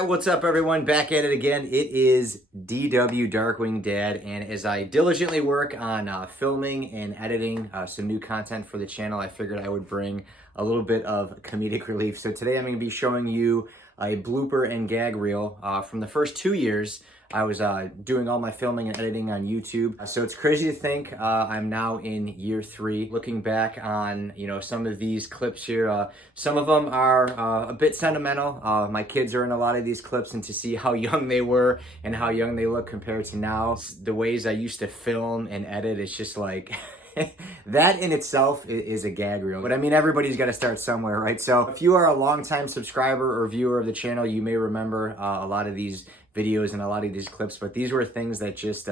Alright, what's up everyone? Back at it again. It is DW Darkwing Dad, and as I diligently work on filming and editing some new content for the channel, I figured I would bring a little bit of comedic relief. So today I'm going to be showing you a blooper and gag reel from the first 2 years. I was doing all my filming and editing on YouTube. So it's crazy to think I'm now in year 3. Looking back on, some of these clips here, some of them are a bit sentimental. My kids are in a lot of these clips, and to see how young they were and how young they look compared to now, the ways I used to film and edit, it's just like... that in itself is a gag reel. But I mean, everybody's got to start somewhere, right? So if you are a longtime subscriber or viewer of the channel, you may remember a lot of these videos and a lot of these clips, but these were things that just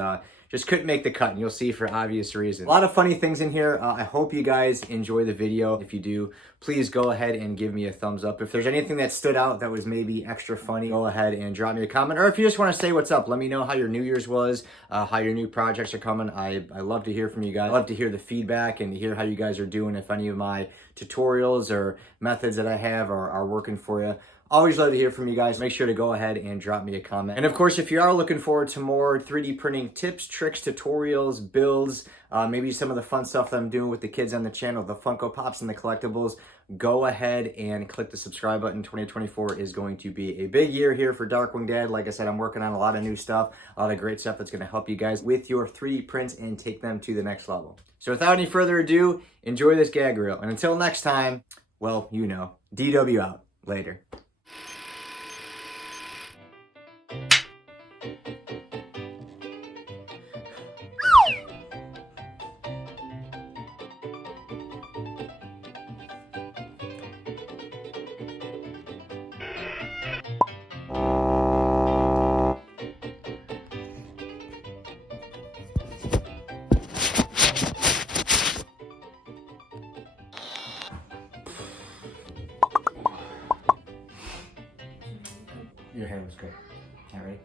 couldn't make the cut, and you'll see for obvious reasons. A lot of funny things in here. I hope you guys enjoy the video. If you do, please go ahead and give me a thumbs up. If there's anything that stood out that was maybe extra funny, go ahead and drop me a comment. Or if you just want to say what's up, let me know how your New Year's was, how your new projects are coming. I love to hear from you guys. I love to hear the feedback and to hear how you guys are doing, if any of my tutorials or methods that I have are working for you. Always love to hear from you guys. Make sure to go ahead and drop me a comment. And of course, if you are looking forward to more 3D printing tips, tricks, tutorials, builds, maybe some of the fun stuff that I'm doing with the kids on the channel, the Funko Pops and the collectibles, go ahead and click the subscribe button. 2024 is going to be a big year here for Darkwing Dad. Like I said, I'm working on a lot of new stuff, a lot of great stuff that's going to help you guys with your 3D prints and take them to the next level. So without any further ado, enjoy this gag reel. And until next time, well, DW out. Later. Your hair was good. All right.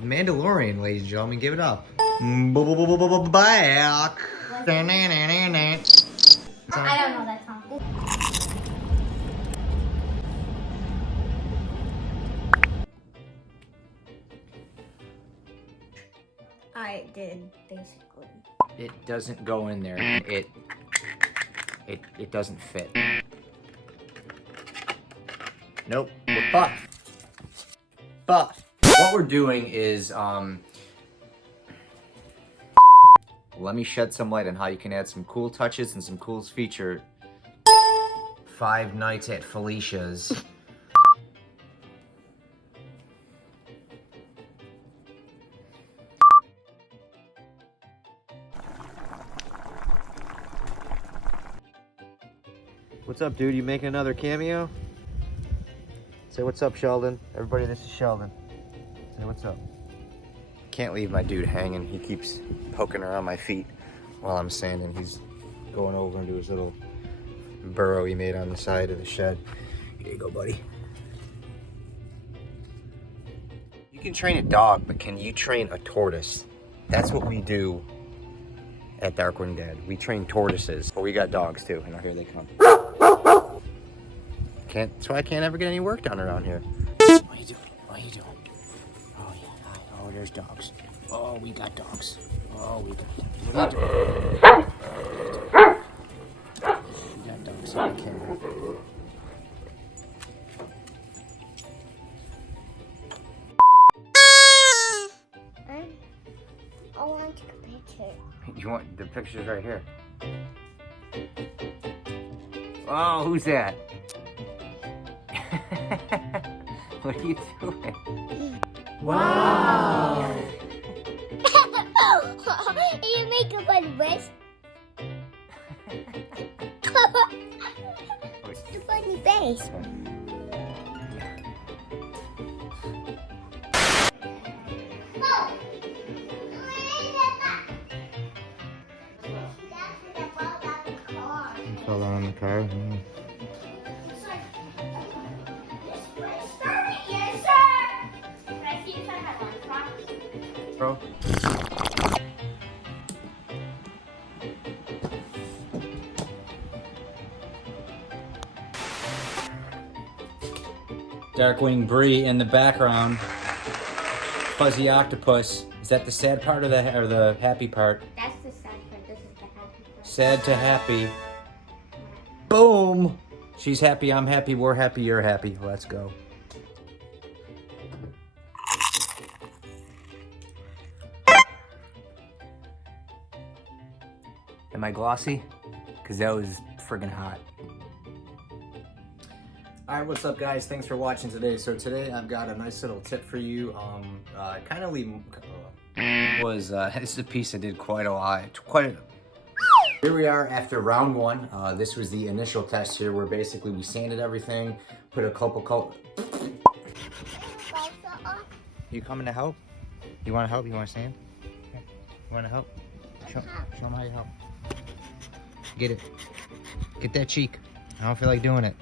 Mandalorian, ladies and gentlemen, give it up. Back. I don't know that song. I did, basically. It doesn't go in there. It doesn't fit. Nope. But what we're doing is let me shed some light on how you can add some cool touches and some cool feature. 5 Nights at Felicia's. What's up, dude? You making another cameo? Say what's up, Sheldon. Everybody, this is Sheldon. Say what's up. Can't leave my dude hanging. He keeps poking around my feet while I'm sanding. He's going over into his little burrow he made on the side of the shed. Here you go, buddy. You can train a dog, but can you train a tortoise? That's what we do at Darkwing Dad. We train tortoises. But we got dogs too, and here they come. That's why I can't ever get any work done around here. What are you doing? What are you doing? Oh yeah. Oh, there's dogs. Oh, we got dogs. Oh, we got dogs. What are you doing? We got dogs on the camera. I want to take a picture. You want the pictures right here? Oh, who's that? What are you doing? Wow! You make a funny face. A funny face. Fell down in the car. Bro. Darkwing Bree in the background. Fuzzy octopus. Is that the sad part or the happy part? That's the sad part. This is the happy part. Sad to happy. Boom! She's happy, I'm happy, we're happy, you're happy. Let's go. Am I glossy? Because that was friggin' hot. Alright, what's up guys? Thanks for watching today. So today I've got a nice little tip for you. This is a piece I did quite a while. Here we are after round one. This was the initial test here where basically we sanded everything, put a couple. You coming to help? You want to help? You want to sand? Okay. You want to help? Show them how you help. Get it. Get that cheek. I don't feel like doing it.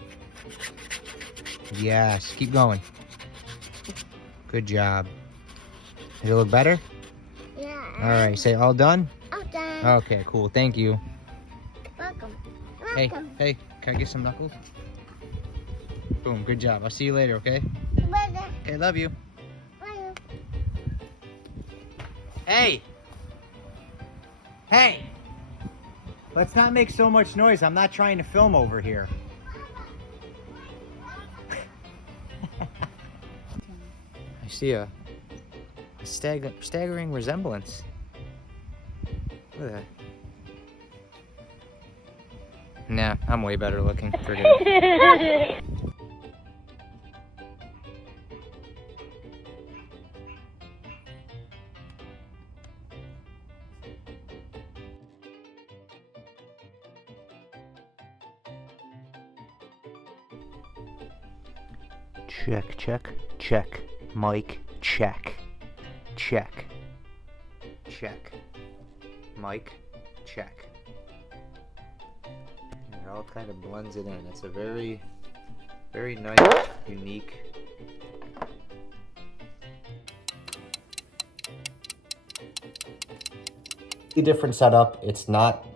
Yes, keep going. Good job. Does it look better? Yeah. All right, say all done? All done. Okay, cool, thank you. Welcome. Hey, can I get some knuckles? Boom, good job. I'll see you later, okay? Bye. Okay, love you. Bye. Hey! Hey! Let's not make so much noise. I'm not trying to film over here. I see a staggering resemblance. Look at that. Nah, I'm way better looking. Forget it. Check, check, check. Mic, check. Check. Check. Mic, check. And it all kind of blends it in. It's a very, very nice, unique. A different setup. It's not.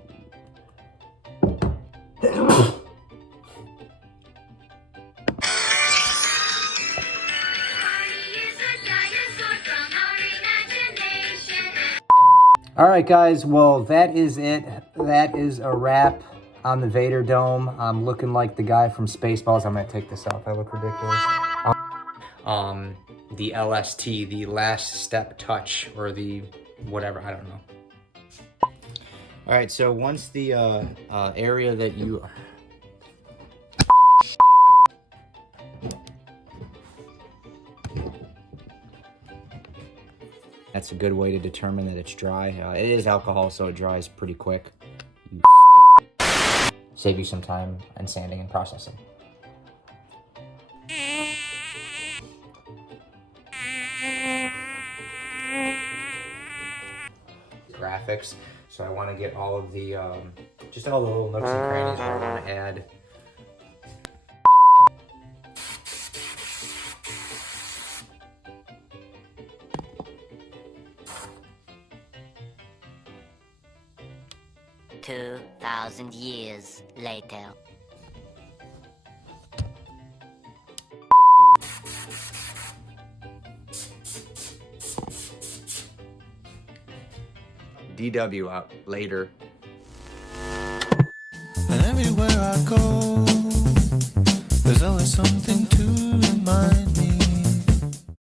Alright guys, well that is it. That is a wrap on the Vader Dome. I'm looking like the guy from Spaceballs. I'm gonna take this off. I look ridiculous. The LST, the last step touch, or the whatever, I don't know. Alright, so once the area that you... That's a good way to determine that it's dry. It is alcohol, so it dries pretty quick. Save you some time and sanding and processing. Graphics. So I want to get all of the, just all the little nooks and crannies where I want to add. $2,000 years later. DW out later. And everywhere I go, there's always something to remind